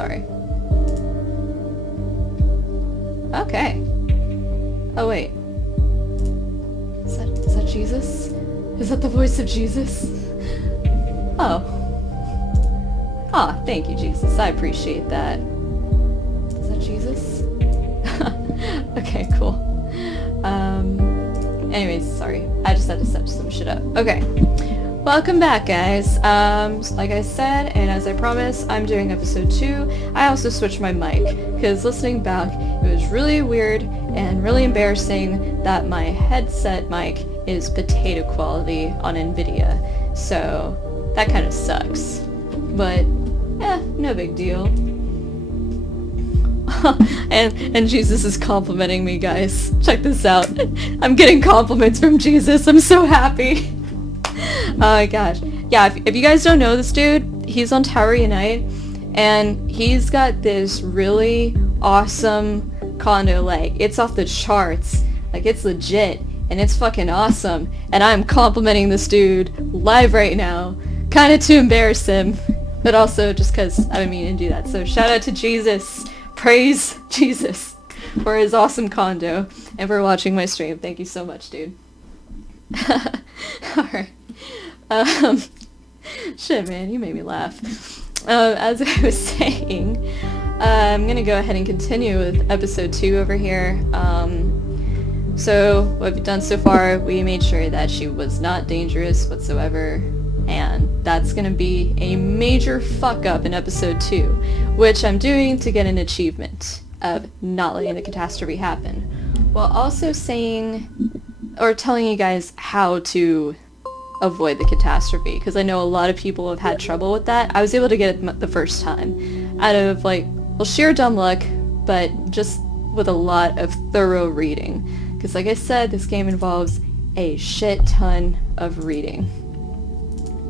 sorry. Okay. Oh wait. Is that Jesus? Is that the voice of Jesus? Oh. Ah, thank you, Jesus. I appreciate that. Is that Jesus? Okay, cool. Anyways, sorry. I just had to set some shit up. Okay. Welcome back, guys. Like I said, and as I promised, I'm doing episode 2. I also switched my mic, because listening back, it was really weird and really embarrassing that my headset mic is potato quality on NVIDIA. So, that kind of sucks. But, no big deal. and Jesus is complimenting me, guys. Check this out. I'm getting compliments from Jesus. I'm so happy. Oh my gosh. Yeah, if you guys don't know this dude, he's on Tower Unite, and he's got this really awesome condo. Like, it's off the charts. Like, it's legit, and it's fucking awesome. And I'm complimenting this dude live right now, kind of to embarrass him, but also just because I didn't mean to do that. So shout out to Jesus. Praise Jesus for his awesome condo and for watching my stream. Thank you so much, dude. Alright. Shit, man, you made me laugh. As I was saying, I'm gonna go ahead and continue with episode 2 over here. So, what we've done so far, we made sure that she was not dangerous whatsoever, and that's gonna be a major fuck-up in episode 2, which I'm doing to get an achievement of not letting the catastrophe happen, while also saying, or telling you guys how to avoid the catastrophe, because I know a lot of people have had trouble with that. I was able to get it the first time, out of, like, well, sheer dumb luck, but just with a lot of thorough reading, because like I said, this game involves a shit ton of reading.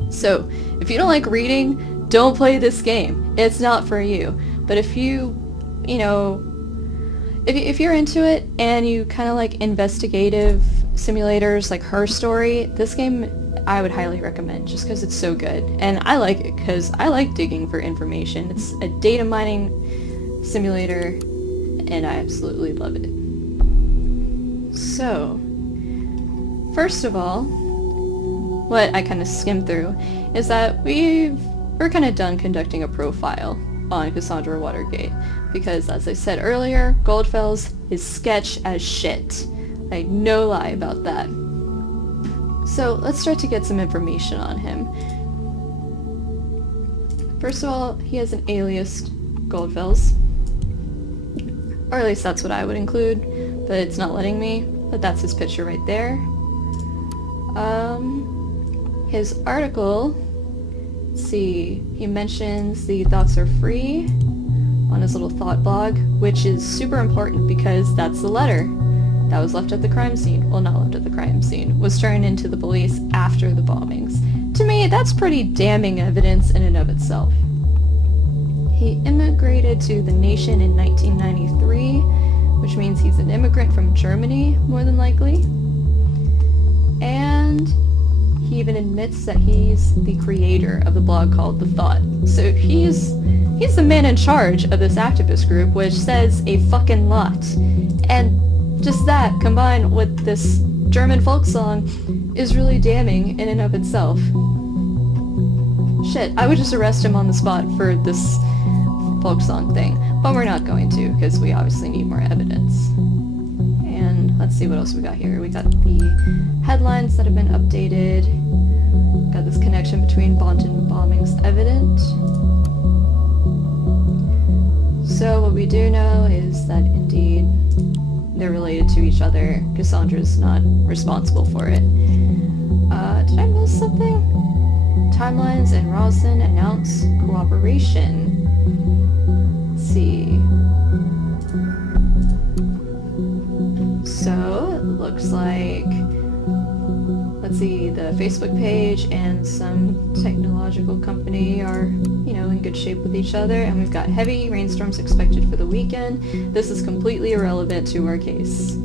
So, if you don't like reading, don't play this game. It's not for you. But if you know, if you're into it, and you kind of like investigative simulators like Her Story, this game I would highly recommend, just because it's so good. And I like it because I like digging for information. It's a data mining simulator, and I absolutely love it. So, first of all, what I kind of skimmed through is that we're kind of done conducting a profile on Cassandra Watergate, because as I said earlier, Goldfels is sketch as shit. Like, no lie about that. So let's start to get some information on him. First of all, he has an alias, Goldfels. Or at least that's what I would include, but it's not letting me. But that's his picture right there. His article, let's see, he mentions the thoughts are free on his little thought blog, which is super important because that's the letter that was left at the crime scene. Well, not left at the crime scene, was turned into the police after the bombings. To me, that's pretty damning evidence in and of itself. He immigrated to the nation in 1993, which means he's an immigrant from Germany, more than likely. And he even admits that he's the creator of the blog called The Thought. So he's the man in charge of this activist group, which says a fucking lot. And just that, combined with this German folk song, is really damning in and of itself. Shit, I would just arrest him on the spot for this folk song thing. But we're not going to, because we obviously need more evidence. And let's see what else we got here. We got the headlines that have been updated. Got this connection between Bonton bombings evident. So what we do know is that indeed they're related to each other. Cassandra's not responsible for it. Did I miss something? Timelines and Roslyn announce cooperation. Let's see. So, it looks like, let's see, the Facebook page and some technological company are, in good shape with each other, and we've got heavy rainstorms expected for the weekend. This is completely irrelevant to our case,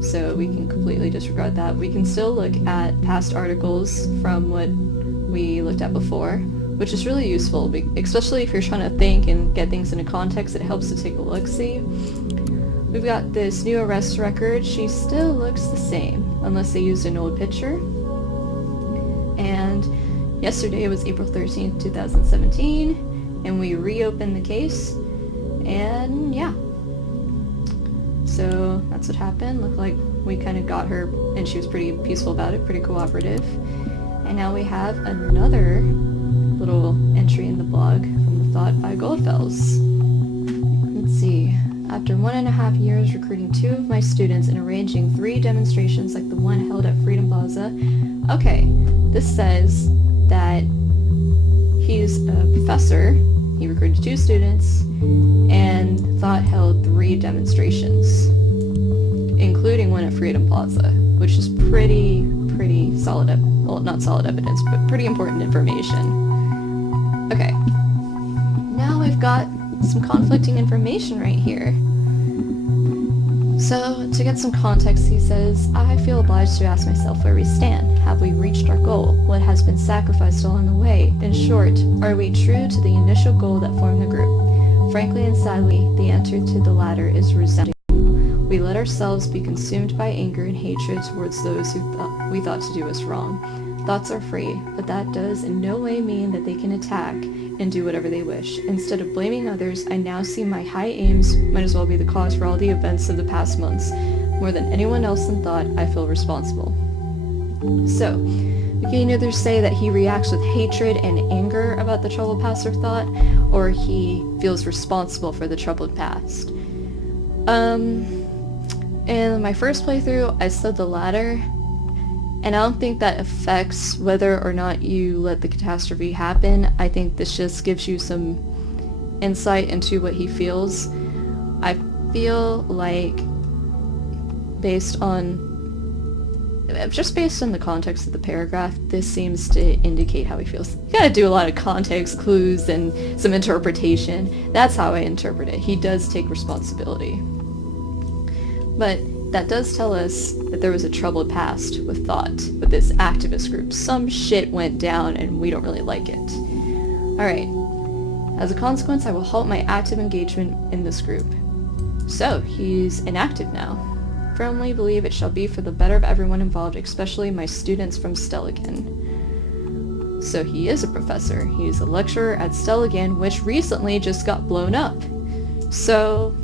so we can completely disregard that. We can still look at past articles from what we looked at before, which is really useful, especially if you're trying to think and get things into context. It helps to take a look-see. We've got this new arrest record. She still looks the same, unless they used an old picture. And yesterday was April 13th, 2017, and we reopened the case, and yeah. So that's what happened. Looked like we kind of got her, and she was pretty peaceful about it, pretty cooperative. And now we have another little entry in the blog from the Thought by Goldfells. Let's see. After 1.5 years recruiting 2 of my students and arranging 3 demonstrations like the one held at Freedom Plaza. Okay, this says that he's a professor, he recruited 2 students, and Thought held 3 demonstrations, including one at Freedom Plaza, which is pretty solid, well, not solid evidence, but pretty important information. Okay, now we've got some conflicting information right here. So, to get some context, he says, I feel obliged to ask myself where we stand. Have we reached our goal? What has been sacrificed along the way? In short, are we true to the initial goal that formed the group? Frankly and sadly, the answer to the latter is resounding. We let ourselves be consumed by anger and hatred towards those who we thought to do us wrong. Thoughts are free, but that does in no way mean that they can attack and do whatever they wish. Instead of blaming others, I now see my high aims might as well be the cause for all the events of the past months. More than anyone else in Thought, I feel responsible. So, we can either say that he reacts with hatred and anger about the troubled past of Thought, or he feels responsible for the troubled past. In my first playthrough, I said the latter, and I don't think that affects whether or not you let the catastrophe happen. I think this just gives you some insight into what he feels. I feel like based on the context of the paragraph, this seems to indicate how he feels. You gotta do a lot of context clues and some interpretation. That's how I interpret it. He does take responsibility. But that does tell us that there was a troubled past with Thought, with this activist group. Some shit went down and we don't really like it. Alright. As a consequence, I will halt my active engagement in this group. So, he's inactive now. Firmly believe it shall be for the better of everyone involved, especially my students from Stelligan. So he is a professor. He's a lecturer at Stelligan, which recently just got blown up. So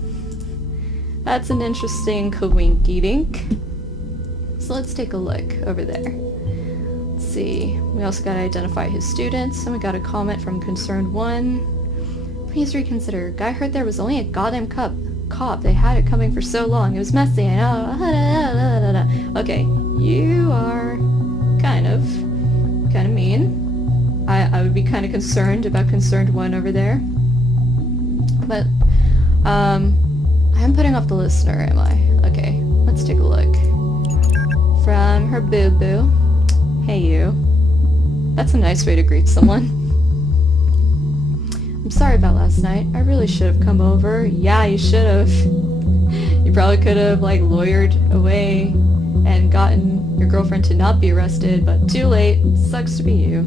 that's an interesting coinky-dink. So let's take a look over there. Let's see. We also got to identify his students, and we got a comment from Concerned One. Please reconsider. Guy heard there was only a goddamn cop. They had it coming for so long. It was messy. I know. Okay, you are kind of mean. I would be kind of concerned about Concerned One over there. But I'm putting off the listener, am I? Okay, let's take a look. From her boo-boo. Hey you. That's a nice way to greet someone. I'm sorry about last night. I really should have come over. Yeah, you should have. You probably could have, like, lawyered away and gotten your girlfriend to not be arrested, but too late. Sucks to be you.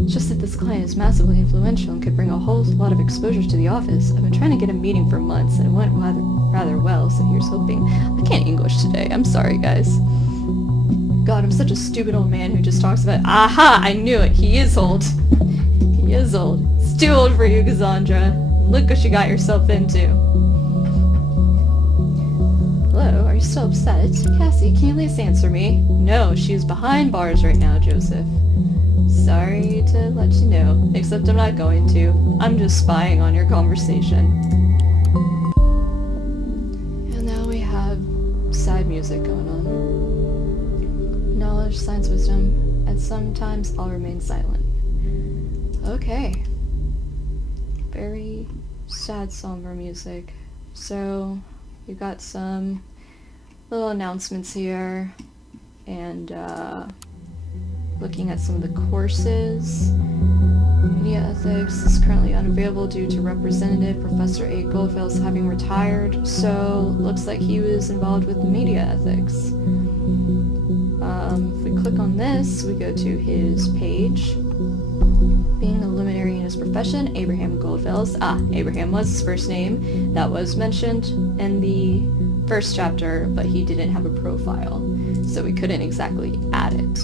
It's just that this client is massively influential and could bring a whole lot of exposure to the office. I've been trying to get a meeting for months, and it went rather well, so here's hoping. I can't English today. I'm sorry, guys. God, I'm such a stupid old man who just talks about, aha, I knew it. He is old. He is old. It's too old for you, Cassandra. Look what you got yourself into. Hello, are you still upset? Cassie, can you at least answer me? No, she's behind bars right now, Joseph. Sorry to let you know, except I'm not going to. I'm just spying on your conversation. And now we have sad music going on. Knowledge, science, wisdom, and sometimes I'll remain silent. Okay. Very sad, somber music. So, we've got some little announcements here, and looking at some of the courses. Media ethics is currently unavailable due to Representative Professor A. Goldfells having retired, so looks like he was involved with media ethics. If we click on this, we go to his page. Being a luminary his profession, Abraham Goldfels. Abraham was his first name. That was mentioned in the first chapter, but he didn't have a profile, so we couldn't exactly add it.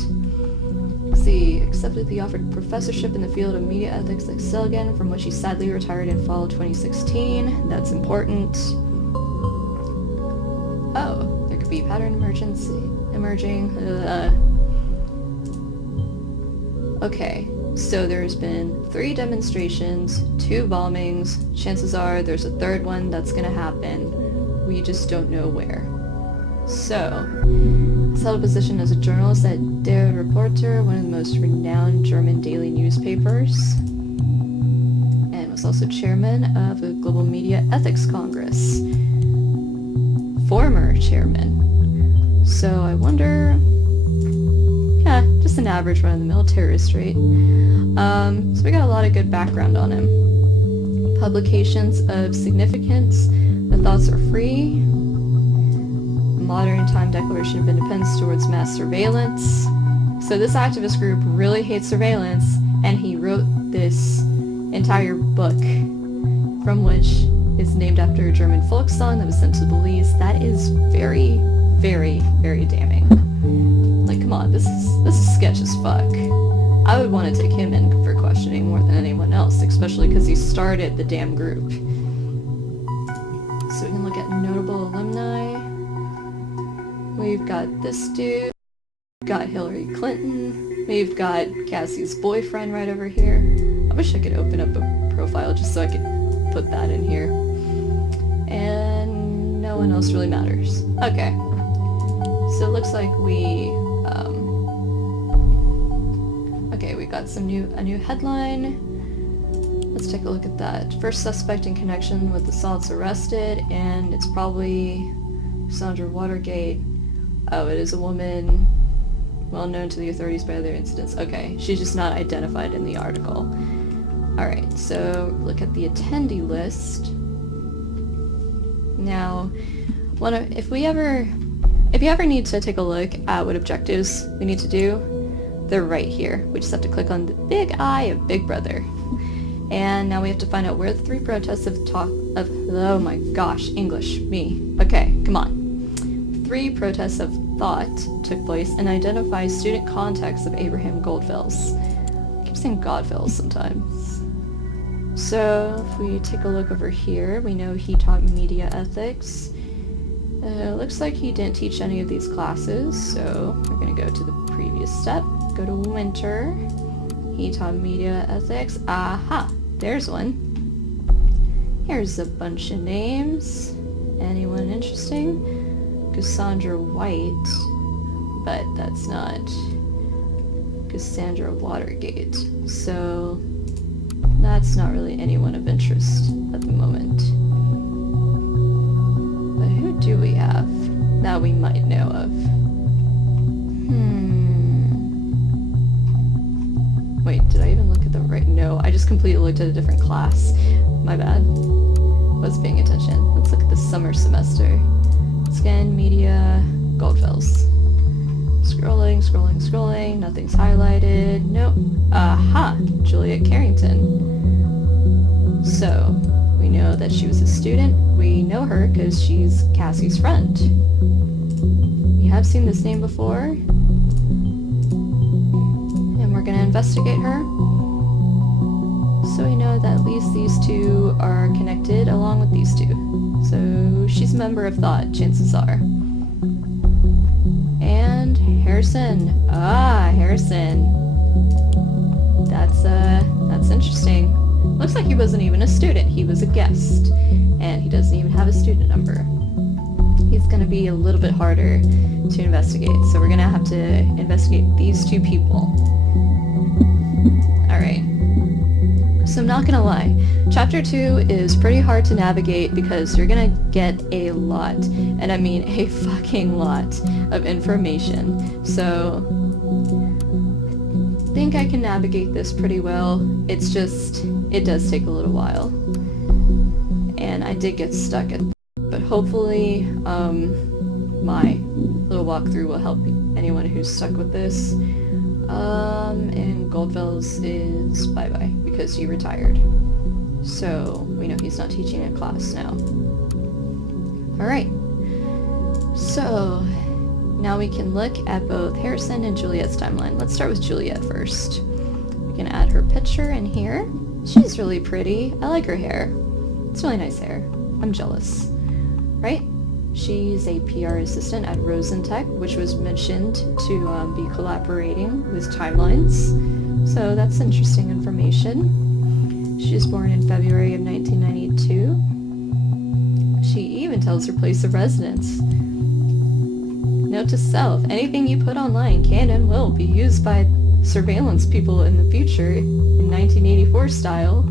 Let's see, accepted the offered professorship in the field of media ethics at Selgen, from which he sadly retired in fall of 2016. That's important. Oh, there could be pattern emerging. Okay, so there's been 3 demonstrations, 2 bombings. Chances are there's a 3rd one that's gonna happen. We just don't know where. So, he's held a position as a journalist at Der Reporter, one of the most renowned German daily newspapers, and was also chairman of the Global Media Ethics Congress. Former chairman. So I wonder... yeah, just an average run-of-the-mill terrorist, right? So we got a lot of good background on him. Publications of significance. The thoughts are free. Modern time declaration of independence towards mass surveillance. So this activist group really hates surveillance, and he wrote this entire book, from which is named after a German folk song that was sent to the police. That is very, very, very damning. Like, come on, this is sketch as fuck. I would want to take him in for questioning more than anyone else, especially because he started the damn group. So we can look at notable alumni. We've got this dude. We've got Hillary Clinton. We've got Cassie's boyfriend right over here. I wish I could open up a profile just so I could put that in here. And no one else really matters. Okay. So it looks like we got a new headline. Let's take a look at that. First suspect in connection with assaults arrested, and it's probably Sandra Watergate. Oh, it is a woman well known to the authorities by other incidents. Okay, she's just not identified in the article. Alright, so look at the attendee list. Now, if you ever need to take a look at what objectives we need to do, they're right here. We just have to click on the big eye of Big Brother. And now we have to find out where the 3 protests oh my gosh, English, me. Okay, come on. 3 protests of thought took place and identify student contacts of Abraham Goldfels. I keep saying Godfels sometimes. So, if we take a look over here, we know he taught media ethics. Looks like he didn't teach any of these classes, so we're going to go to the previous step. Go to Winter. He taught media ethics. Aha! There's one. Here's a bunch of names. Anyone interesting? Cassandra White. But that's not Cassandra Watergate. So that's not really anyone of interest at the moment. But who do we have that we might know of? Wait, did I even look at the right? No, I just completely looked at a different class. My bad. Wasn't paying attention. Let's look at the summer semester. Scan, media, Goldfels. Scrolling, scrolling, scrolling. Nothing's highlighted. Nope. Aha! Juliet Carrington. So, we know that she was a student. We know her because she's Cassie's friend. We have seen this name before. We're going to investigate her. So we know that at least these 2 are connected along with these 2. So she's a member of Thought, chances are. And Harrison. Harrison. That's interesting. Looks like he wasn't even a student. He was a guest. And he doesn't even have a student number. He's going to be a little bit harder to investigate. So we're going to have to investigate these 2 people. Alright, so I'm not gonna lie, chapter 2 is pretty hard to navigate because you're gonna get a lot, and I mean a fucking lot, of information. So, I think I can navigate this pretty well. It's just, it does take a little while. And I did get stuck at, but hopefully, my little walkthrough will help anyone who's stuck with this. And Goldfell's is bye-bye, because he retired. So, we know he's not teaching a class now. Alright. So, now we can look at both Harrison and Juliet's timeline. Let's start with Juliet first. We can add her picture in here. She's really pretty. I like her hair. It's really nice hair. I'm jealous. Right? She's a PR assistant at Rosentech, which was mentioned to be collaborating with Timelines. So that's interesting information. She was born in February of 1992. She even tells her place of residence. Note to self, anything you put online can and will be used by surveillance people in the future in 1984 style.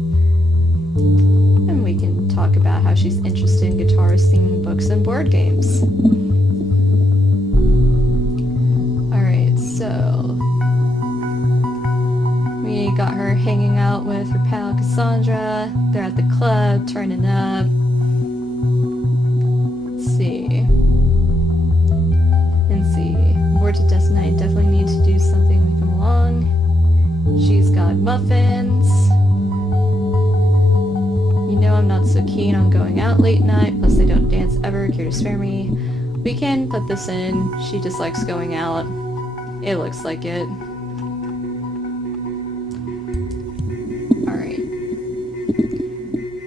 And we can talk about how she's interested in guitar, singing, books, and board games. Alright, so we got her hanging out with her pal Cassandra. They're at the club, turning up. Let's see. Bored to death tonight, definitely need to do something to come along. She's got muffins. You know I'm not so keen on going out late night, plus they don't dance ever, care to spare me. We can put this in. She just likes going out. It looks like it. Alright.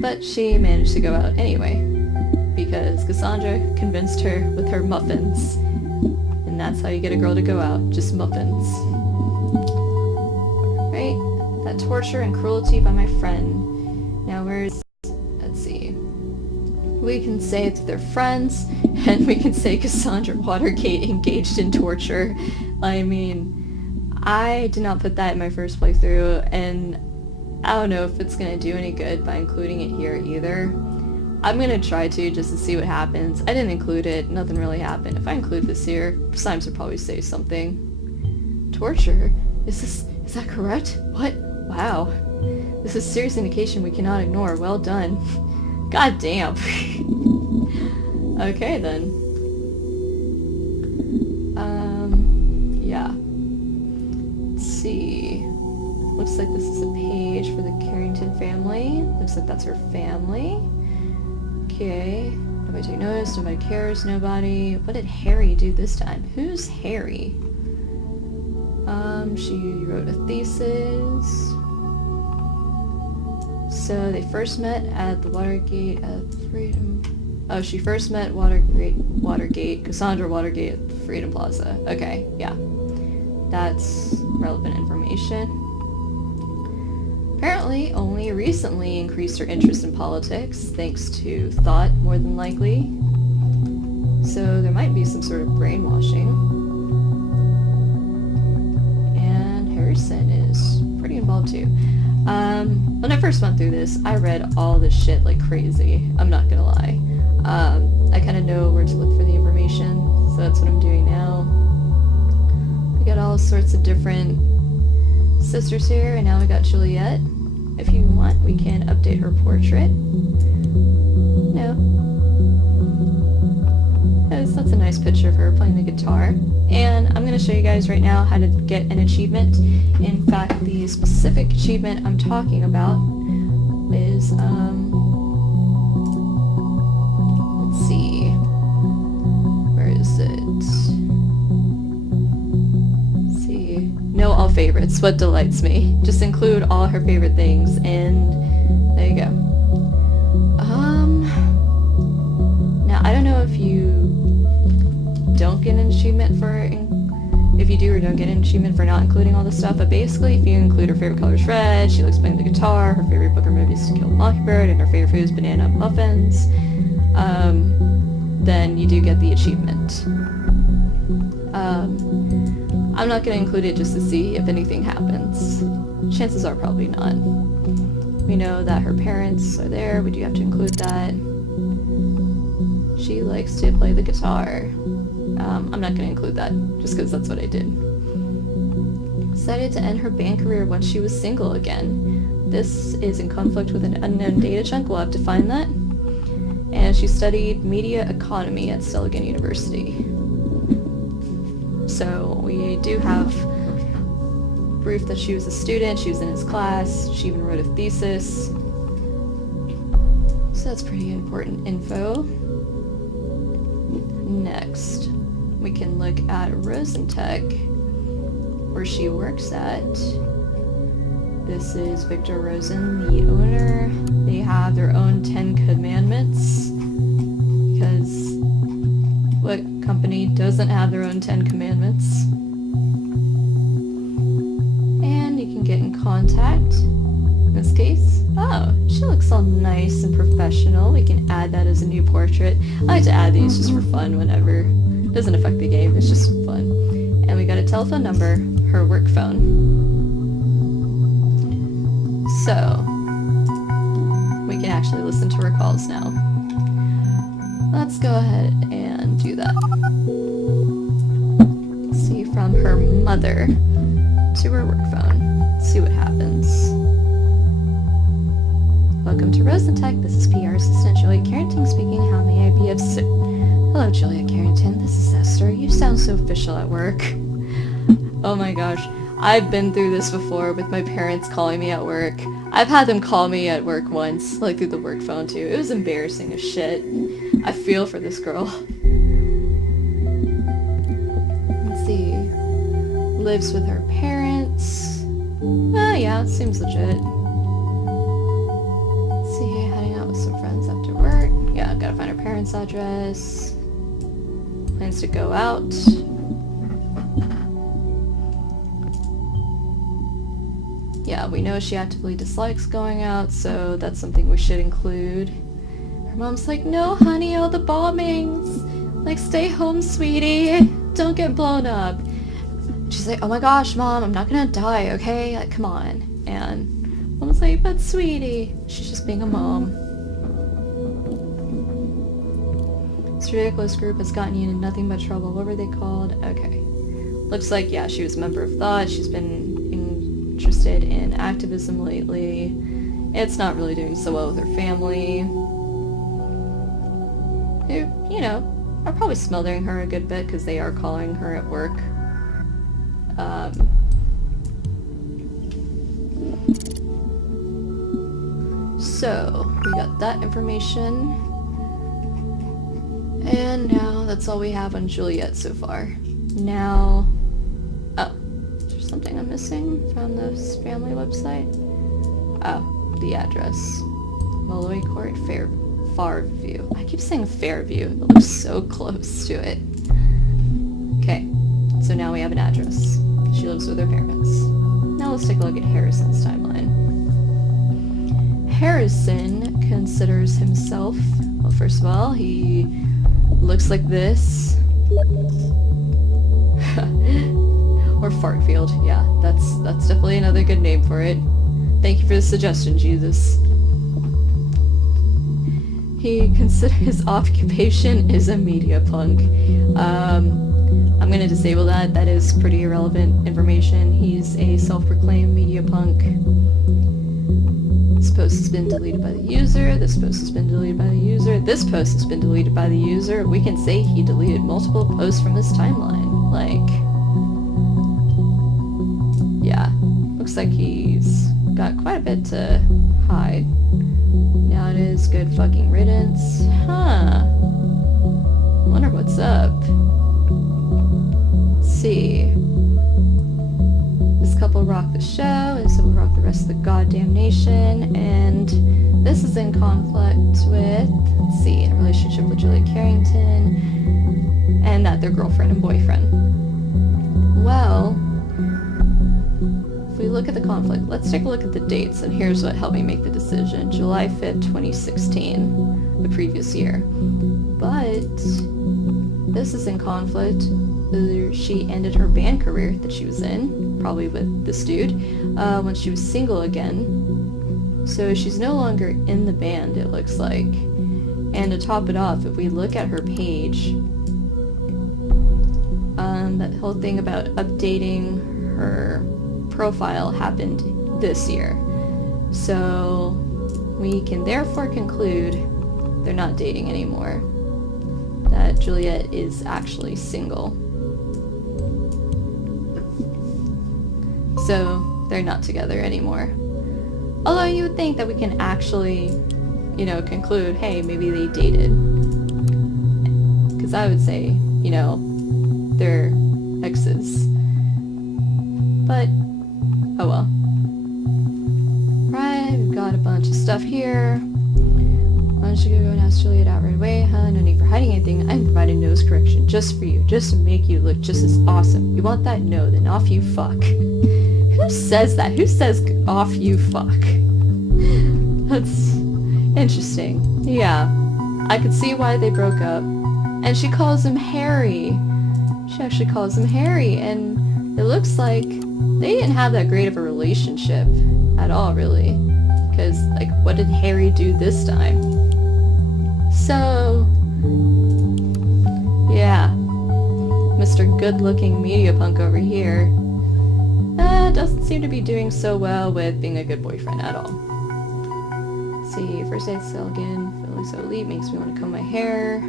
But she managed to go out anyway, because Cassandra convinced her with her muffins. And that's how you get a girl to go out, just muffins. Right? That torture and cruelty by my friend. Now where's... let's see. We can say that they're friends, and we can say Cassandra Watergate engaged in torture. I mean, I did not put that in my first playthrough, and I don't know if it's gonna do any good by including it here either. I'm gonna try to, just to see what happens. I didn't include it, nothing really happened. If I include this here, Symes would probably say something. Torture? Is that correct? What? Wow. This is serious indication we cannot ignore. Well done. God damn. Okay then. Yeah. Let's see. Looks like this is a page for the Carrington family. Looks like that's her family. Okay. Nobody take notice, nobody cares, nobody. What did Harry do this time? Who's Harry? She wrote a thesis. So they first met at the Watergate at Freedom... Oh, she first met Cassandra Watergate at Freedom Plaza. Okay, yeah. That's relevant information. Apparently, only recently increased her interest in politics, thanks to thought, more than likely. So there might be some sort of brainwashing. And Harrison is pretty involved too. When I first went through this, I read all this shit like crazy. I'm not gonna lie. I kind of know where to look for the information, so that's what I'm doing now. We got all sorts of different sisters here, and now we got Juliet. If you want, we can update her portrait. No. That's a nice picture of her playing the guitar. And I'm going to show you guys right now how to get an achievement. In fact, the specific achievement I'm talking about is, let's see. Where is it? Let's see. Know all favorites. What delights me. Just include all her favorite things, and there you go. Now I don't know if you don't get an achievement for, if you do or don't get an achievement for not including all this stuff, but basically if you include her favorite color is red, she likes playing the guitar, her favorite book or movie is To Kill a Mockingbird, and her favorite food is banana muffins, then you do get the achievement. I'm not going to include it just to see if anything happens. Chances are probably not. We know that her parents are there, we do have to include that. She likes to play the guitar. I'm not going to include that, just because that's what I did. Decided to end her band career once she was single again. This is in conflict with an unknown data chunk, we'll have to find that. And she studied media economy at Stelligan University. So we do have proof that she was a student, she was in his class, she even wrote a thesis. So that's pretty important info. Next, we can look at Rosentech, where she works at. This is Victor Rosen, the owner. They have their own 10 commandments, because what company doesn't have their own 10 commandments? And you can get in contact. In this case, oh, she looks all nice and professional. We can add that as a new portrait. I like to add these just for fun whenever. It doesn't affect the game, it's just fun. And we got a telephone number, her work phone. So, we can actually listen to her calls now. Let's go ahead and do that. See, from her mother to her work phone. See what happens. Welcome to Rosentech. This is PR assistant Juliet Carrington speaking. How may I be of Hello, Juliet Carrington. This is Esther. You sound so official at work. Oh my gosh. I've been through this before with my parents calling me at work. I've had them call me at work once, like through the work phone too. It was embarrassing as shit. I feel for this girl. Let's see. Lives with her parents. Oh yeah, it seems legit. Let's see, heading out with some friends after work. Yeah, gotta find her parents' address. Plans to go out. Yeah, we know she actively dislikes going out, so that's something we should include. Her mom's like, no honey, all the bombings. Like, stay home, sweetie. Don't get blown up. She's like, oh my gosh, Mom, I'm not gonna die, okay? Like, come on. And Mom's like, but sweetie. She's just being a mom. This ridiculous group has gotten you into nothing but trouble. What were they called? Okay. Looks like, yeah, she was a member of Thought. She's been interested in activism lately. It's not really doing so well with her family. Who, you know, are probably smothering her a good bit because they are calling her at work. So, we got that information. And now that's all we have on Juliet so far. Now... oh. Something I'm missing from this family website? Oh, the address. Malloy Court, Fairview. I keep saying Fairview. It looks so close to it. Okay, so now we have an address. She lives with her parents. Now let's take a look at Harrison's timeline. Harrison considers himself, well, first of all, he looks like this. Or Fartfield, yeah, that's definitely another good name for it. Thank you for the suggestion, Jesus. He considers his occupation is a media punk. I'm gonna disable that. That is pretty irrelevant information. He's a self-proclaimed media punk. This post has been deleted by the user. This post has been deleted by the user. This post has been deleted by the user. We can say he deleted multiple posts from his timeline. Like... yeah, looks like he's got quite a bit to hide. Now it is good fucking riddance. Huh. Wonder what's up. Let's see. This couple rocked the show, and so will rock the rest of the goddamn nation, and this is in conflict with, let's see, in a relationship with Juliet Carrington, and that they're girlfriend and boyfriend. Well... if we look at the conflict, let's take a look at the dates, and here's what helped me make the decision. July 5th, 2016, the previous year. But this is in conflict. She ended her band career that she was in, probably with this dude, when she was single again. So she's no longer in the band, it looks like. And to top it off, if we look at her page, that whole thing about updating her profile happened this year. So we can therefore conclude they're not dating anymore. That Juliet is actually single. So they're not together anymore. Although you would think that we can actually, you know, conclude, hey, maybe they dated. Because I would say, you know, they're exes. But, oh well. Right, we've got a bunch of stuff here. Why don't you go and ask Juliet out right away? Huh? No need for hiding anything. I'm providing nose correction just for you, just to make you look just as awesome. You want that? No, then off you fuck. Who says that? Who says off you fuck? That's interesting. Yeah, I could see why they broke up. And she calls him Harry. She actually calls him Harry, and it looks like they didn't have that great of a relationship at all, really. Because, like, what did Harry do this time? So, yeah. Mr. Good-looking media punk over here doesn't seem to be doing so well with being a good boyfriend at all. Let's see, first aid again, feeling so elite, makes me want to comb my hair.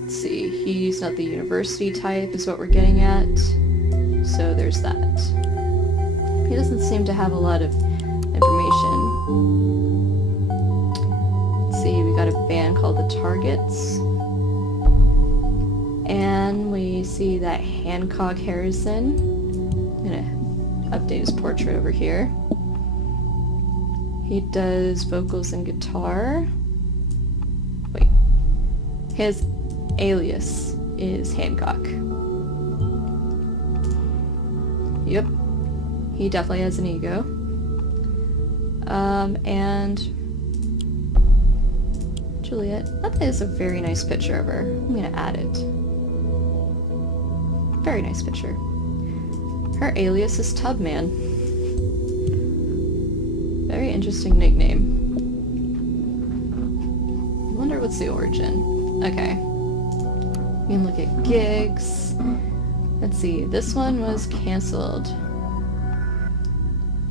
Let's see, he's not the university type is what we're getting at. So there's that. He doesn't seem to have a lot of information. Let's see, we got a band called The Targets. And we see that Hancock Harrison. I'm gonna update his portrait over here. He does vocals and guitar. Wait. His alias is Hancock. Yep. He definitely has an ego. And Juliet. That is a very nice picture of her. I'm gonna add it. Very nice picture. Her alias is Tubman. Very interesting nickname. I wonder what's the origin. Okay. We can look at gigs. Let's see, this one was cancelled.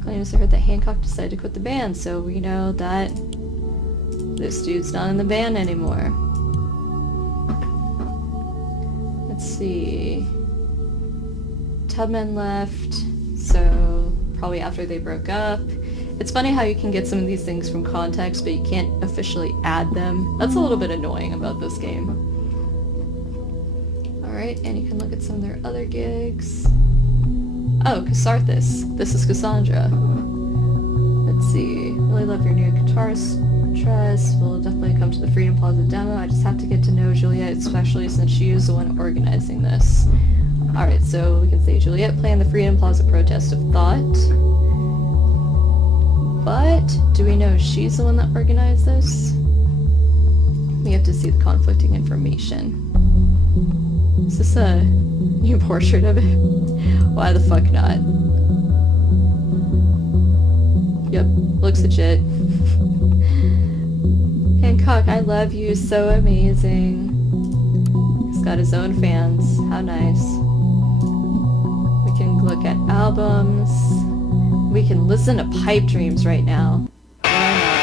Claims I heard that Hancock decided to quit the band, so we know that this dude's not in the band anymore. Let's see. Tubman left, so probably after they broke up. It's funny how you can get some of these things from context, but you can't officially add them. That's a little bit annoying about this game. Alright, and you can look at some of their other gigs. Oh, Casarthus. This is Cassandra. Let's see. Really love your new guitarist dress. We'll definitely come to the Freedom Plaza demo. I just have to get to know Juliet, especially since she is the one organizing this. Alright, so we can say Juliet planned the Freedom Plaza protest of thought. But do we know she's the one that organized this? We have to see the conflicting information. Is this a new portrait of it? Why the fuck not? Yep, looks legit. Hancock, I love you, so amazing. He's got his own fans, how nice. We can look at albums. We can listen to Pipe Dreams right now. Why not?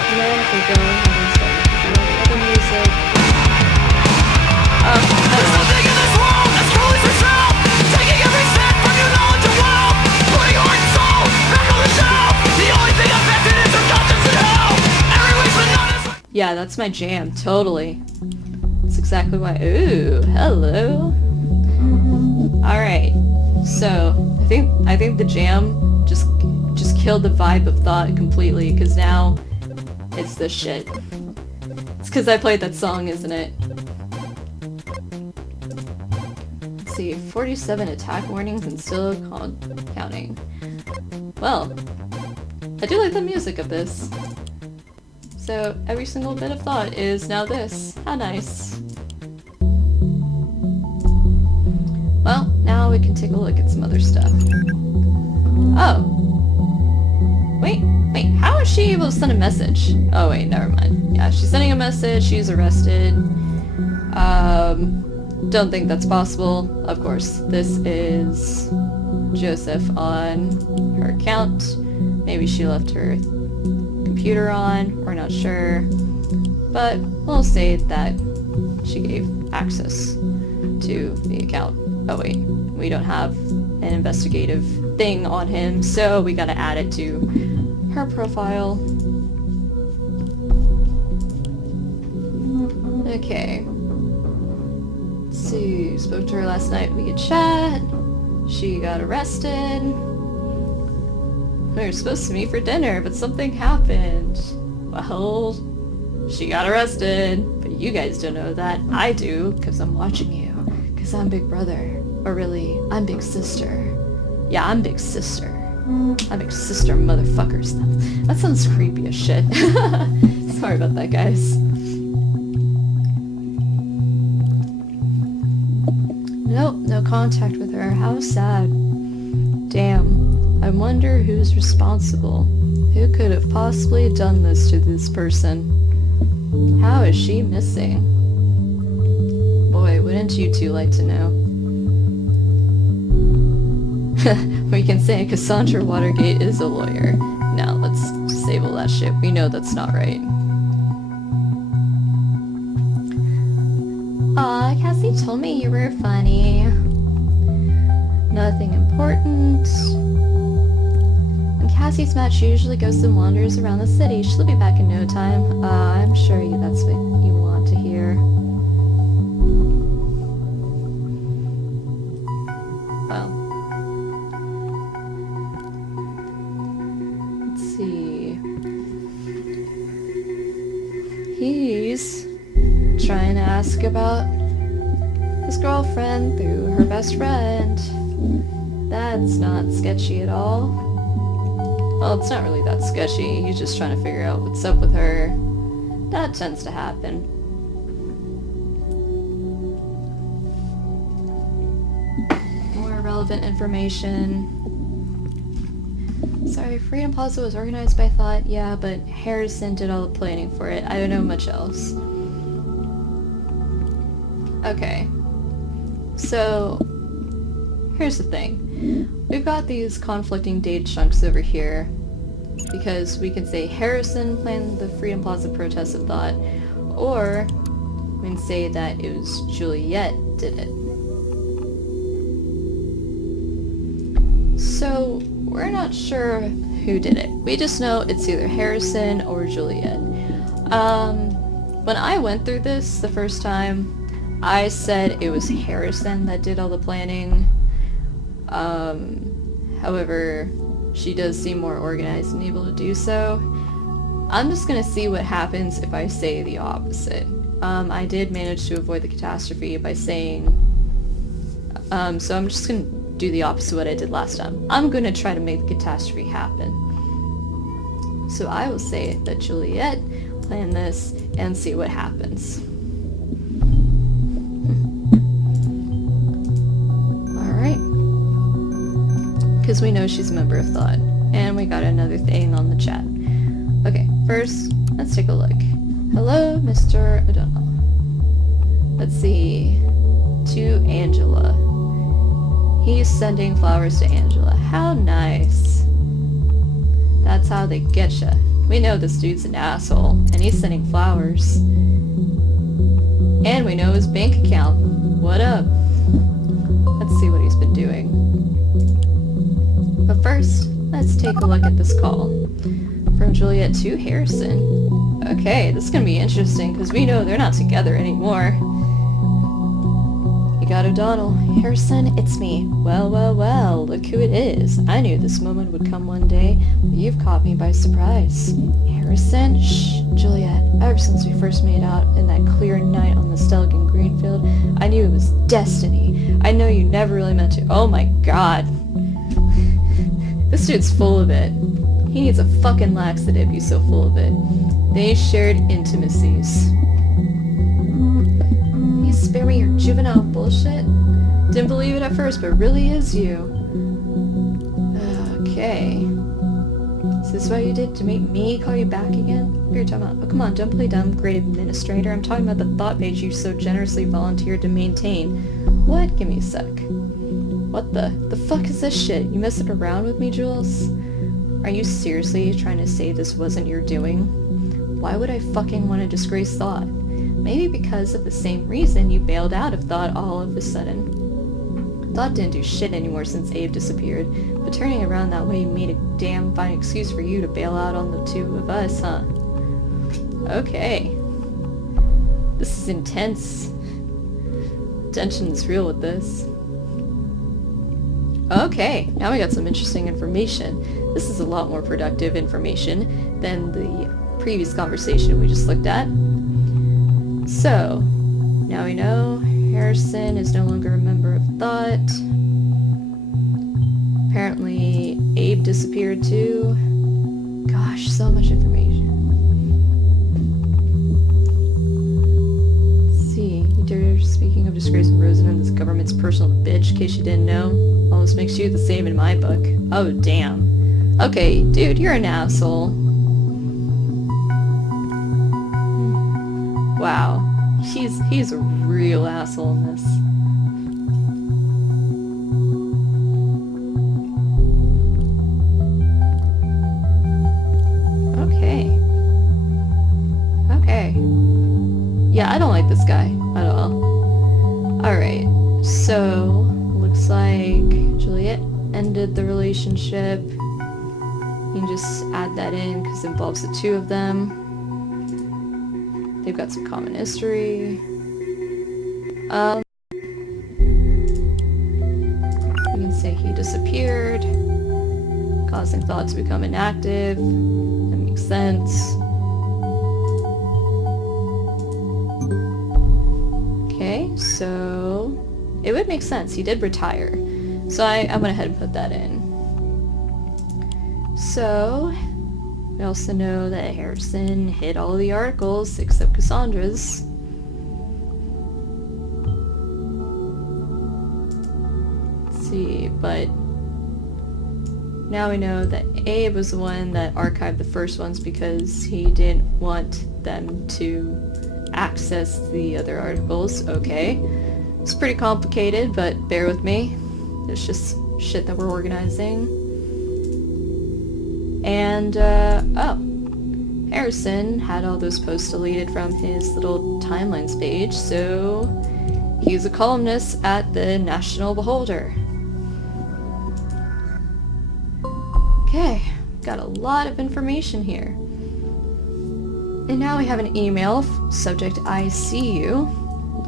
And then if we go ahead and start looking at other music. There's something in this world that's truly for sale. Taking every cent from your knowledge and wealth. Putting heart and soul back on the shelf. The only thing affected is your conscience and hell. Every week's been done is... Yeah, that's my jam, totally. That's exactly why. Ooh, hello. Alright, so I think the jam just killed the vibe of thought completely, because now it's this shit. It's because I played that song, isn't it? Let's see, 47 attack warnings and still counting. Well, I do like the music of this. So every single bit of thought is now this. How nice. Well, now we can take a look at some other stuff. Oh. Wait, how is she able to send a message? Oh wait, never mind. Yeah, she's sending a message, she's arrested. Don't think that's possible. Of course, this is Joseph on her account. Maybe she left her computer on, we're not sure. But we'll say that she gave access to the account. Oh wait, we don't have an investigative thing on him, so we gotta add it to her profile. Okay. Let's see, spoke to her last night via chat. She got arrested. We were supposed to meet for dinner, but something happened. Well, she got arrested, but you guys don't know that. I do, because I'm watching you. Because I'm Big Brother. Or really, I'm Big Sister. Yeah, I'm Big Sister. I'm Big Sister, motherfuckers. That sounds creepy as shit. Sorry about that, guys. Nope, no contact with her. How sad. Damn. I wonder who's responsible. Who could have possibly done this to this person? How is she missing? Boy, wouldn't you two like to know? We can say Cassandra Watergate is a lawyer. Now, let's disable that shit. We know that's not right. Aw, Cassie told me you were funny. Nothing important. When Cassie's match usually goes and wanders around the city. She'll be back in no time. I'm sure that's what you want to hear. Well. Let's see. He's trying to ask about his girlfriend through her best friend. That's not sketchy at all. Well, it's not really that sketchy. He's just trying to figure out what's up with her. That tends to happen. More relevant information. Sorry, Freedom Plaza was organized by Thought, yeah, but Harrison did all the planning for it. I don't know much else. Okay. So, here's the thing. We've got these conflicting data chunks over here because we can say Harrison planned the Freedom Plaza protest of Thought, or we can say that it was Juliet did it. So, we're not sure who did it. We just know it's either Harrison or Juliet. When I went through this the first time, I said it was Harrison that did all the planning. However, she does seem more organized and able to do so. I'm just gonna see what happens if I say the opposite. I did manage to avoid the catastrophe by saying, so I'm just gonna do the opposite of what I did last time. I'm gonna try to make the catastrophe happen. So I will say that Juliet planned this and see what happens. Because we know she's a member of Thought. And we got another thing on the chat. Okay, first, let's take a look. Hello, Mr. O'Donnell. Let's see. To Angela. He's sending flowers to Angela. How nice. That's how they getcha. We know this dude's an asshole, and he's sending flowers. And we know his bank account. What up? Let's see what he's been doing. But first, let's take a look at this call. From Juliet to Harrison. Okay, this is gonna be interesting, because we know they're not together anymore. You got O'Donnell. Harrison, it's me. Well, well, well, look who it is. I knew this moment would come one day, but you've caught me by surprise. Harrison? Shh, Juliet. Ever since we first made out in that clear night on the Stelgan Greenfield, I knew it was destiny. I know you never really meant to. Oh my god. This dude's full of it. He needs a fucking laxative, he's so full of it. They shared intimacies. You spare me your juvenile bullshit? Didn't believe it at first, but it really is you. Okay. Is this what you did to make me call you back again? What are you talking about? Oh, come on, don't play dumb, great administrator. I'm talking about the thought page you so generously volunteered to maintain. What? Give me a sec. What the fuck is this shit? You messing around with me, Jules? Are you seriously trying to say this wasn't your doing? Why would I fucking want to disgrace Thought? Maybe because of the same reason you bailed out of Thought all of a sudden. Thought didn't do shit anymore since Abe disappeared, but turning around that way made a damn fine excuse for you to bail out on the two of us, huh? Okay. This is intense. Tension is real with this. Okay, now we got some interesting information. This is a lot more productive information than the previous conversation we just looked at. So, now we know Harrison is no longer a member of Thought. Apparently, Abe disappeared too. Gosh, so much information. Let's see, speaking of disgracing Rosen, this government's personal bitch, in case you didn't know. Almost makes you the same in my book. Oh, damn. Okay, dude, you're an asshole. Wow. He's a real asshole in this. Okay. Okay. Yeah, I don't like this guy at all. Alright, so looks like Juliet ended the relationship. You can just add that in because it involves the two of them. They've got some common history. You can say he disappeared, causing Thought to become inactive. That makes sense. Okay, so it would make sense. He did retire. So I went ahead and put that in. So we also know that Harrison hid all the articles except Cassandra's. Let's see, but now we know that Abe was the one that archived the first ones because he didn't want them to access the other articles. Okay. It's pretty complicated, but bear with me. There's just shit that we're organizing. And, Harrison had all those posts deleted from his little timelines page, so he's a columnist at the National Beholder. Okay, got a lot of information here. And now we have an email, subject I see you,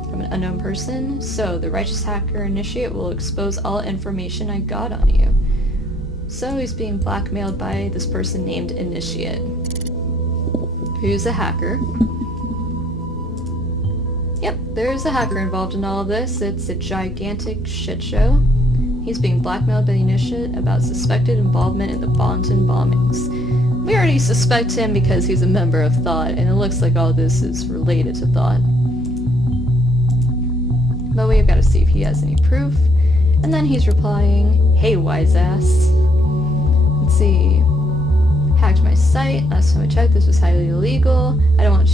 from an unknown person. So, the righteous hacker initiate will expose all information I got on you. So he's being blackmailed by this person named Initiate, who's a hacker. Yep, there's a hacker involved in all of this. It's a gigantic shit show. He's being blackmailed by the Initiate about suspected involvement in the Bonton bombings. We already suspect him because he's a member of Thought, and it looks like all this is related to Thought. But we've got to see if he has any proof. And then he's replying, "Hey, wise ass. Let's see. Hacked my site. Last time I checked, this was highly illegal. I don't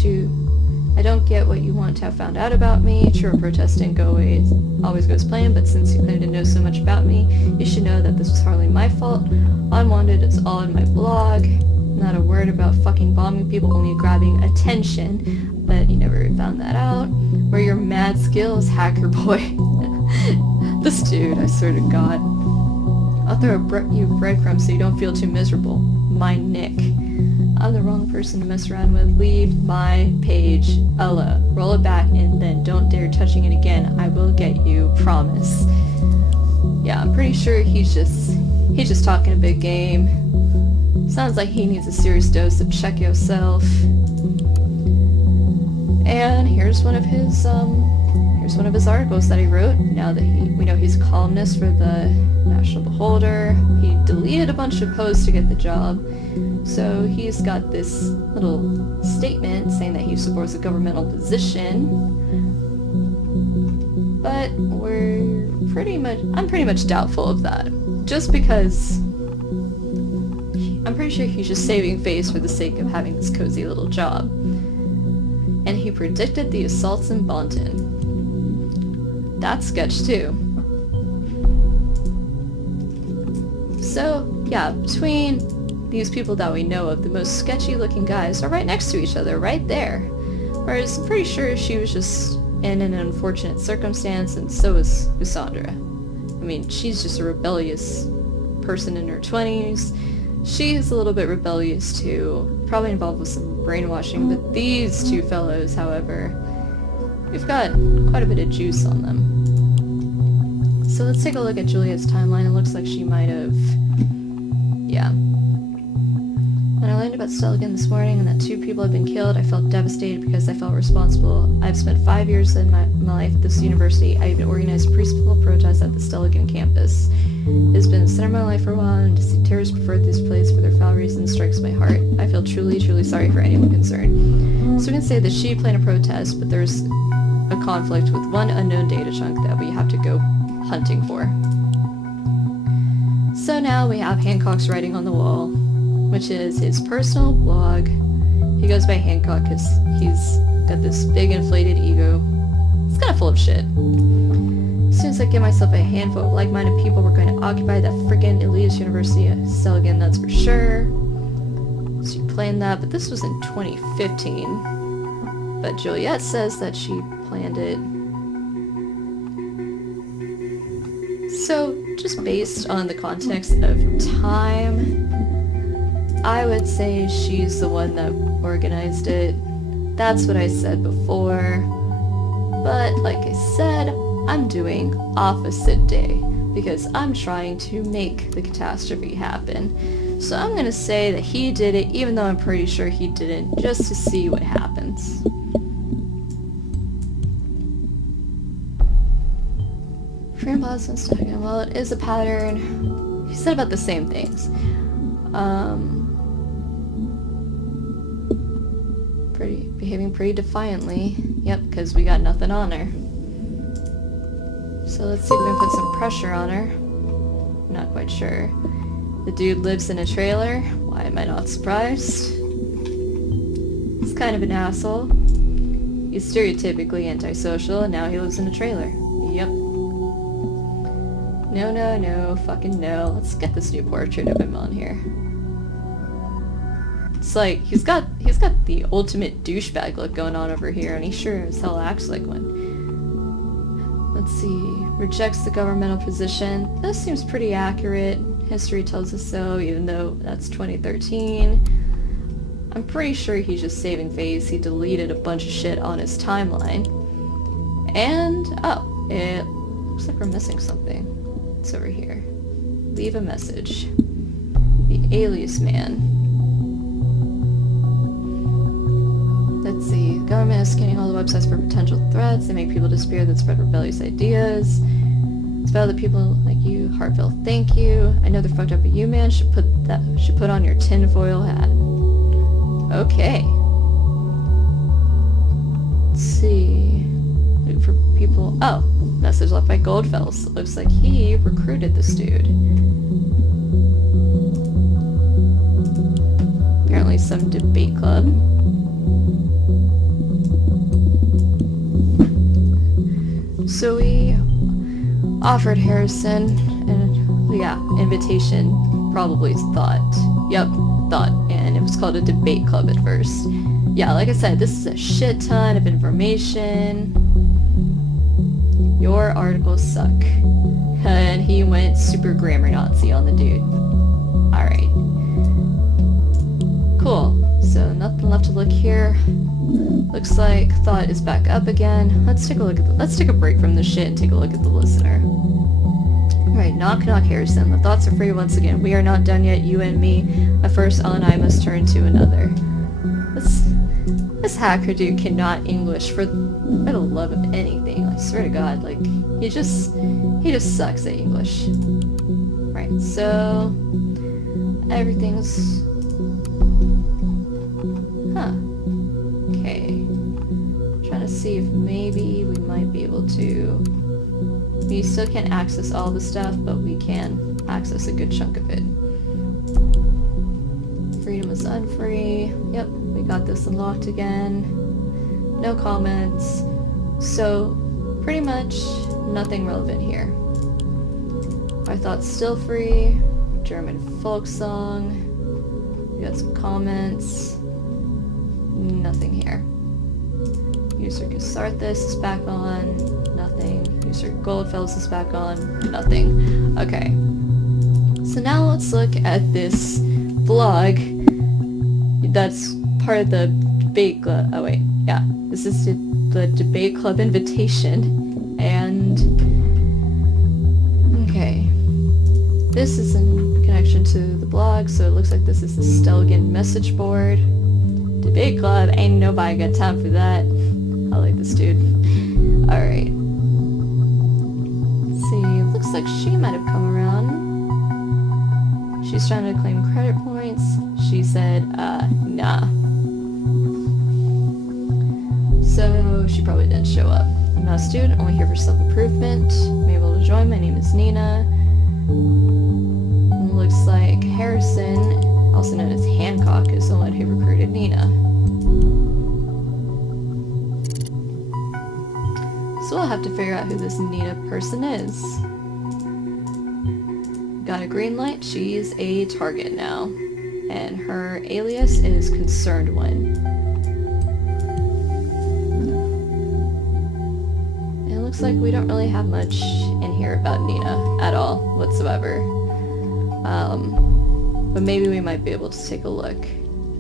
get what you want to have found out about me. True protest didn't go away. Always goes planned, but since you claim to know so much about me, you should know that this was hardly my fault. Unwanted is all in my blog. Not a word about fucking bombing people, only grabbing attention. But you never found that out. Where your mad skills, hacker boy." This dude, I swear to God. I'll throw you breadcrumbs so you don't feel too miserable. My Nick. I'm the wrong person to mess around with. Leave my page. Ella. Roll it back and then don't dare touching it again. I will get you. Promise. Yeah, I'm pretty sure he's just talking a big game. Sounds like he needs a serious dose of check yourself. And here's one of his articles that he wrote. Now that we know he's a columnist for the National Beholder. He deleted a bunch of posts to get the job. So he's got this little statement saying that he supports a governmental position. But I'm pretty much doubtful of that. Just because I'm pretty sure he's just saving face for the sake of having this cozy little job. And he predicted the assaults in Bonton. That's sketch too. So, yeah, between these people that we know of, the most sketchy looking guys are right next to each other, right there. Whereas I'm pretty sure she was just in an unfortunate circumstance, and so is Cassandra. I mean, she's just a rebellious person in her 20s. She's a little bit rebellious too, probably involved with some brainwashing, but these two fellows, however, we've got quite a bit of juice on them. So let's take a look at Juliet's timeline. It looks like she might have... yeah. When I learned about Stella again this morning and that 2 people had been killed, I felt devastated because I felt responsible. I've spent 5 years in my life at this university. I even organized a peaceful protest at the Stelligan campus. It has been the center of my life for a while, and to see terrorists prefer this place for their foul reasons strikes my heart. I feel truly, truly sorry for anyone concerned. So we can say that she planned a protest, but there's a conflict with one unknown data chunk that we have to go hunting for. So now we have Hancock's writing on the wall, which is his personal blog. He goes by Hancock because he's got this big inflated ego. It's kind of full of shit. As soon as I get myself a handful of like-minded people, we're going to occupy that freaking elitist university of Stelligan, that's for sure. So you planned that, but this was in 2015. But Juliet says that she planned it. So, just based on the context of time, I would say she's the one that organized it. That's what I said before. But like I said, I'm doing opposite day because I'm trying to make the catastrophe happen. So I'm gonna say that he did it, even though I'm pretty sure he didn't, just to see what happens. Freedom Plaza and Stocking. Well, it is a pattern. He said about the same things. Behaving pretty defiantly. Yep, because we got nothing on her. So let's see if we can put some pressure on her. I'm not quite sure. The dude lives in a trailer. Why am I not surprised? He's kind of an asshole. He's stereotypically antisocial, and now he lives in a trailer. Yep. No, fucking no. Let's get this new portrait of him on here. It's like, he's got the ultimate douchebag look going on over here, and he sure as hell acts like one. Let's see. Rejects the governmental position. This seems pretty accurate. History tells us so, even though that's 2013. I'm pretty sure he's just saving face. He deleted a bunch of shit on his timeline. And, oh, it looks like we're missing something. It's over here. Leave a message. The alias man. Let's see. The government is scanning all the websites for potential threats. They make people disappear that spread rebellious ideas. It's about the people like you. Heartfelt thank you. I know they're fucked up, but you, man, should put on your tinfoil hat. Okay. Let's see. Look for people. Oh, message left by Goldfells. It looks like he recruited this dude. Apparently some debate club. So we offered Harrison an, invitation, probably thought. Yep, thought. And it was called a debate club at first. Yeah, like I said, this is a shit ton of information. Your articles suck. And he went super grammar Nazi on the dude. Alright. Cool. So nothing left to look here. Looks like thought is back up again. Let's take a look at let's take a break from this shit and take a look at the listener. Right, knock knock Harrison. The thoughts are free once again. We are not done yet, you and me. At first Ellen and I must turn to another. This hacker dude cannot English for the love of anything. I swear to God, like he just sucks at English. Right, so everything's okay. Trying to see if maybe we might be able to. We still can't access all the stuff, but we can access a good chunk of it. Freedom is unfree. Yep, we got this unlocked again. No comments. So, pretty much nothing relevant here. Our thoughts still free. German folk song. We got some comments. Nothing here. User Casarthus is back on. Nothing. User Goldfells is back on. Nothing. Okay. So now let's look at this vlog that's part of the debate club. Oh wait, yeah. This is the debate club invitation. And... okay. This is in connection to the blog, so it looks like this is the Stelgan message board. Debate club, ain't nobody got time for that. I like this dude. Alright. Let's see, looks like she might have come around. She's trying to claim credit points. She said, nah. So, she probably didn't show up. I'm not a student, only here for self-improvement. I'm able to join, my name is Nina. And looks like Harrison, also known as Hancock, is the one who recruited Nina. So we'll have to figure out who this Nina person is. Got a green light, she's a target now. And her alias is Concerned One. And it looks like we don't really have much in here about Nina at all, whatsoever. But maybe we might be able to take a look.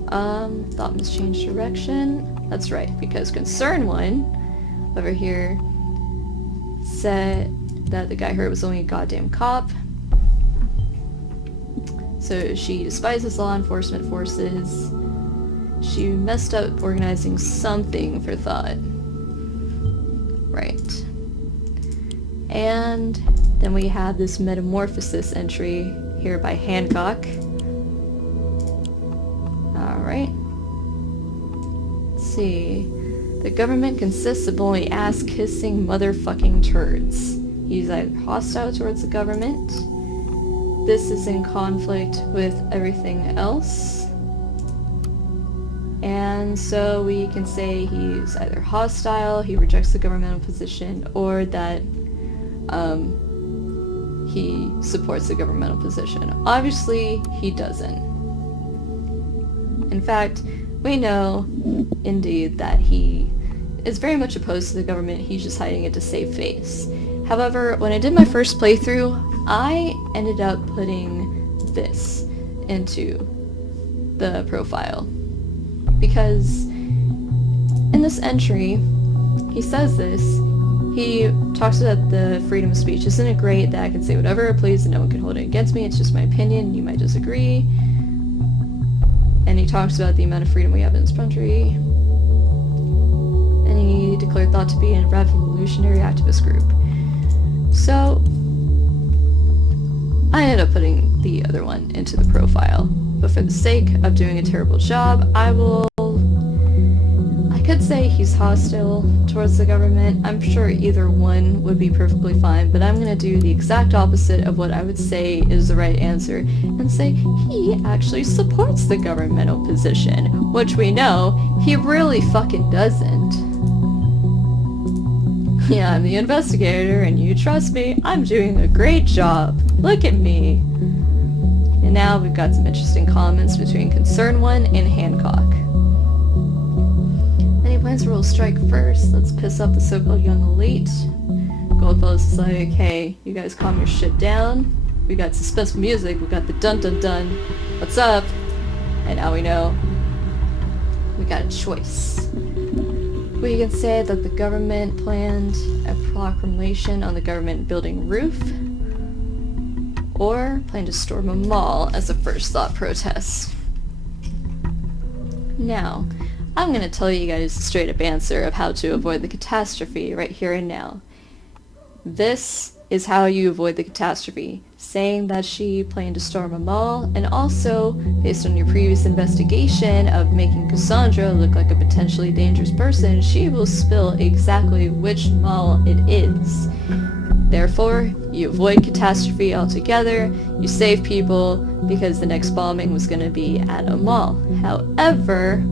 Thought must change direction. That's right, because Concerned One over here said that the guy hurt was only a goddamn cop. So she despises law enforcement forces. She messed up organizing something for thought. Right. And then we have this metamorphosis entry here by Hancock. Alright. Let's see. The government consists of only ass-kissing motherfucking turds. He's either hostile towards the government. This is in conflict with everything else. And so we can say he's either hostile, he rejects the governmental position, or that he supports the governmental position. Obviously, he doesn't. In fact, we know, indeed, that he is very much opposed to the government. He's just hiding it to save face. However, when I did my first playthrough, I ended up putting this into the profile. Because in this entry, he says this. He talks about the freedom of speech. Isn't it great that I can say whatever I please and no one can hold it against me? It's just my opinion. You might disagree. And he talks about the amount of freedom we have in this country. And he declared thought to be a revolutionary activist group. So, I ended up putting the other one into the profile. But for the sake of doing a terrible job, I could say he's hostile towards the government. I'm sure either one would be perfectly fine, but I'm going to do the exact opposite of what I would say is the right answer and say he actually supports the governmental position, which we know he really fucking doesn't. Yeah, I'm the investigator, and you trust me, I'm doing a great job. Look at me. And now we've got some interesting comments between Concerned One and Hancock. Any plans for we'll strike first? Let's piss off the so-called young elite. Goldfellas is like, hey, you guys calm your shit down. We got suspenseful music, we got the dun-dun-dun. What's up? And now we know we got a choice. We can say that the government planned a proclamation on the government building roof, or planned to storm a mall as a first thought protest. Now, I'm going to tell you guys a straight up answer of how to avoid the catastrophe right here and now. This is how you avoid the catastrophe. Saying that she planned to storm a mall, and also, based on your previous investigation of making Cassandra look like a potentially dangerous person, she will spill exactly which mall it is. Therefore, you avoid catastrophe altogether, you save people, because the next bombing was going to be at a mall. However,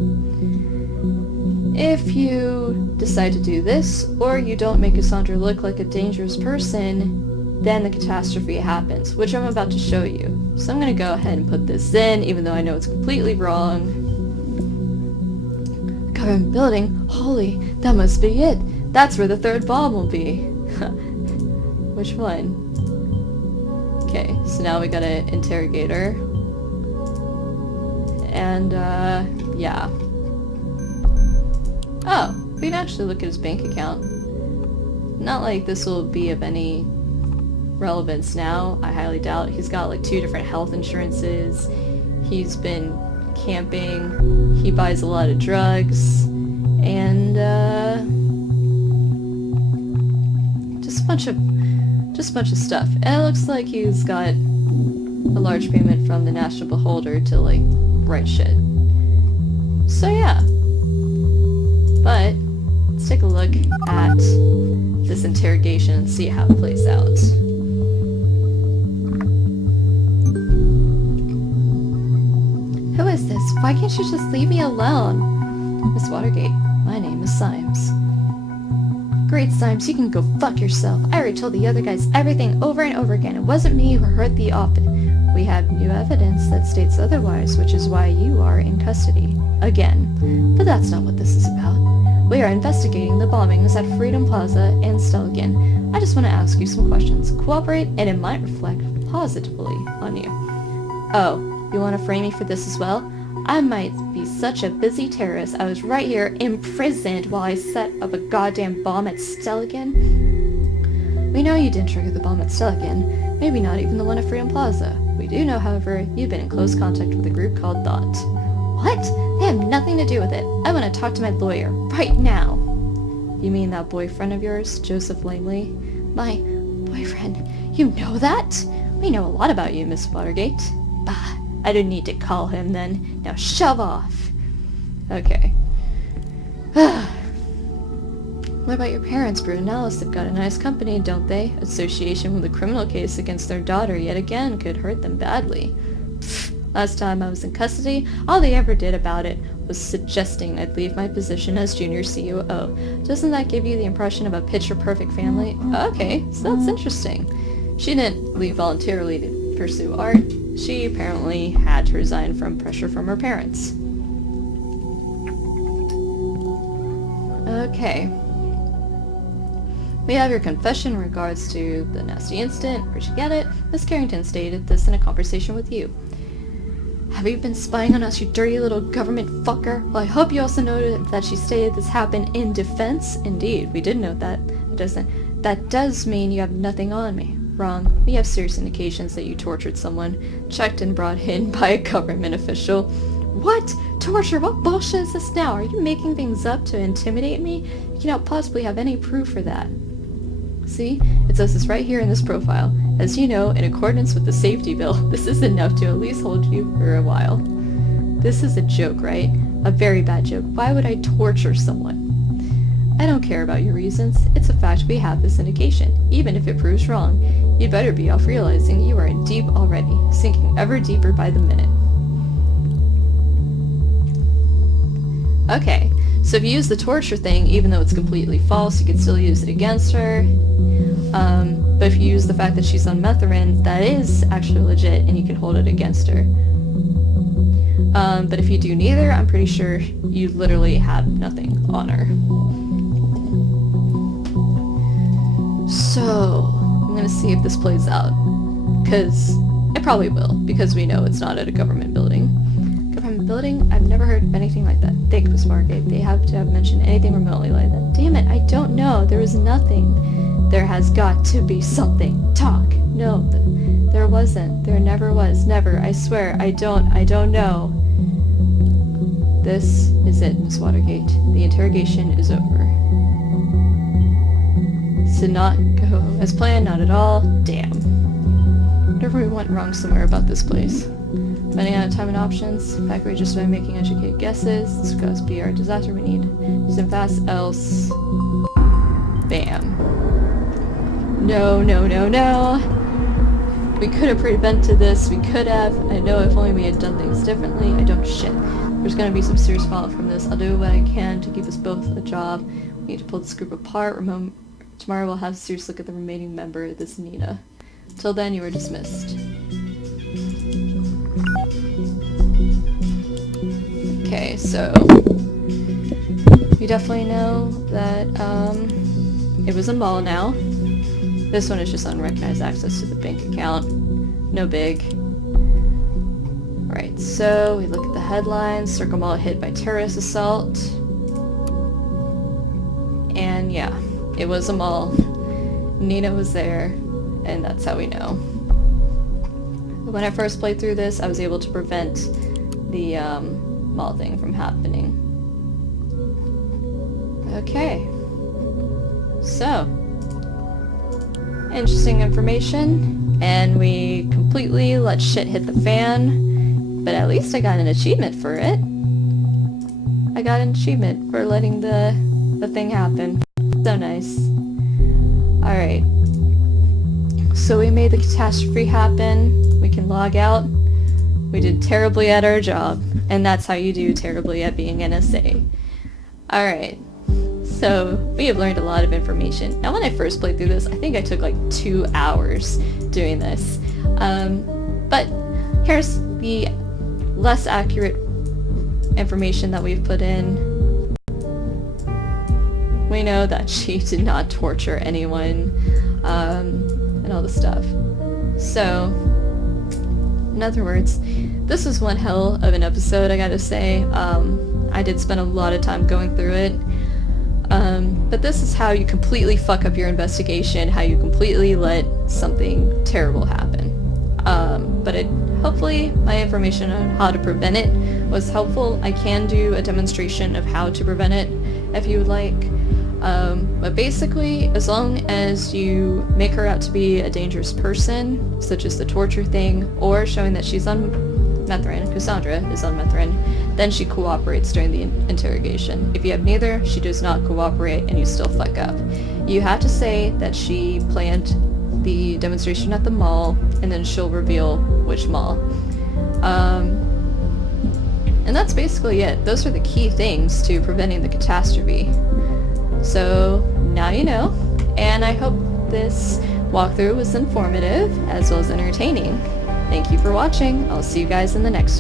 if you decide to do this, or you don't make Cassandra look like a dangerous person, then the catastrophe happens, which I'm about to show you. So I'm going to go ahead and put this in, even though I know it's completely wrong. Government building? Holy, that must be it. That's where the third bomb will be. Which one? Okay, so now we got an interrogator. And, yeah. Oh, we can actually look at his bank account. Not like this will be of any relevance now. I highly doubt. He's got like 2 different health insurances. He's been camping. He buys a lot of drugs. And, just a bunch of stuff. And it looks like he's got a large payment from the National Beholder to, like, write shit. So yeah. But let's take a look at this interrogation and see how it plays out. Who is this? Why can't you just leave me alone? Miss Watergate, my name is Symes. Great, Symes, you can go fuck yourself. I already told the other guys everything over and over again. It wasn't me who hurt the op. We have new evidence that states otherwise, which is why you are in custody. Again. But that's not what this is about. We are investigating the bombings at Freedom Plaza and Stelligan. I just want to ask you some questions. Cooperate, and it might reflect positively on you. Oh, you want to frame me for this as well? I might be such a busy terrorist. I was right here, imprisoned, while I set up a goddamn bomb at Stelligan. We know you didn't trigger the bomb at Stelligan. Maybe not even the one at Freedom Plaza. We do know, however, you've been in close contact with a group called Thought. What? They have nothing to do with it. I want to talk to my lawyer, right now. You mean that boyfriend of yours, Joseph Langley? My boyfriend? You know that? We know a lot about you, Miss Watergate. Bah. I didn't need to call him then. Now shove off. Okay. What about your parents, Brew and Alice? They've got a nice company, don't they? Association with a criminal case against their daughter yet again could hurt them badly. Pfft. Last time I was in custody, all they ever did about it was suggesting I'd leave my position as junior COO. Doesn't that give you the impression of a picture-perfect family? Okay, so that's interesting. She didn't leave voluntarily to pursue art. She apparently had to resign from pressure from her parents. Okay. We have your confession in regards to the nasty incident. Where'd you get it? Miss Carrington stated this in a conversation with you. Have you been spying on us, you dirty little government fucker? Well, I hope you also noted that she stated this happened in defense. Indeed, we did note that. That does mean you have nothing on me. Wrong. We have serious indications that you tortured someone, checked and brought in by a government official. What? Torture? What bullshit is this now? Are you making things up to intimidate me? You cannot possibly have any proof for that. See? It says this right here in this profile. As you know, in accordance with the safety bill, this is enough to at least hold you for a while. This is a joke, right? A very bad joke. Why would I torture someone? I don't care about your reasons. It's a fact we have this indication. Even if it proves wrong, you'd better be off realizing you are in deep already, sinking ever deeper by the minute. Okay, so if you use the torture thing, even though it's completely false, you can still use it against her. But if you use the fact that she's on Methorin, that is actually legit, and you can hold it against her. But if you do neither, I'm pretty sure you literally have nothing on her. So, I'm gonna see if this plays out. Because it probably will, because we know it's not at a government building. Government building? I've never heard of anything like that. Think, Miss Margate. They have to have mentioned anything remotely like that. Damn it, I don't know. There was nothing. There has got to be something. Talk. No, there wasn't. There never was. Never. I swear. I don't know. This is it, Miss Watergate. The interrogation is over. Did not go as planned, not at all. Damn. Whatever went wrong somewhere about this place. Running out of time and options. In fact, we just by making educated guesses. This could be our disaster we need. Use them fast, else. Bam. No. We could have prevented this. We could have. I know if only we had done things differently. I don't shit. There's gonna be some serious fallout from this. I'll do what I can to keep us both a job. We need to pull this group apart. Tomorrow we'll have a serious look at the remaining member, this Nina. Till then, you are dismissed. Okay, so You definitely know that it was a mall now. This one is just unrecognized access to the bank account. No big. Alright, so we look at the headlines. Circle Mall hit by terrorist assault. And yeah, it was a mall. Nina was there, and that's how we know. When I first played through this, I was able to prevent the mall thing from happening. Okay. So, interesting information, and we completely let shit hit the fan, but at least I got an achievement for it. I got an achievement for letting the thing happen. So nice. Alright. So we made the catastrophe happen. We can log out. We did terribly at our job, and that's how you do terribly at being NSA. Alright. So, we have learned a lot of information. Now when I first played through this, I think I took like 2 hours doing this. But here's the less accurate information that we've put in. We know that she did not torture anyone, and all this stuff. So, in other words, this is one hell of an episode, I gotta say. I did spend a lot of time going through it. But this is how you completely fuck up your investigation, how you completely let something terrible happen. But hopefully my information on how to prevent it was helpful. I can do a demonstration of how to prevent it if you would like. But basically, as long as you make her out to be a dangerous person, such as the torture thing, or showing that she's on Methrin, Cassandra is on Methrin, then she cooperates during the interrogation. If you have neither, she does not cooperate and you still fuck up. You have to say that she planned the demonstration at the mall, and then she'll reveal which mall. And that's basically it. Those are the key things to preventing the catastrophe. So now you know, and I hope this walkthrough was informative as well as entertaining. Thank you for watching. I'll see you guys in the next one.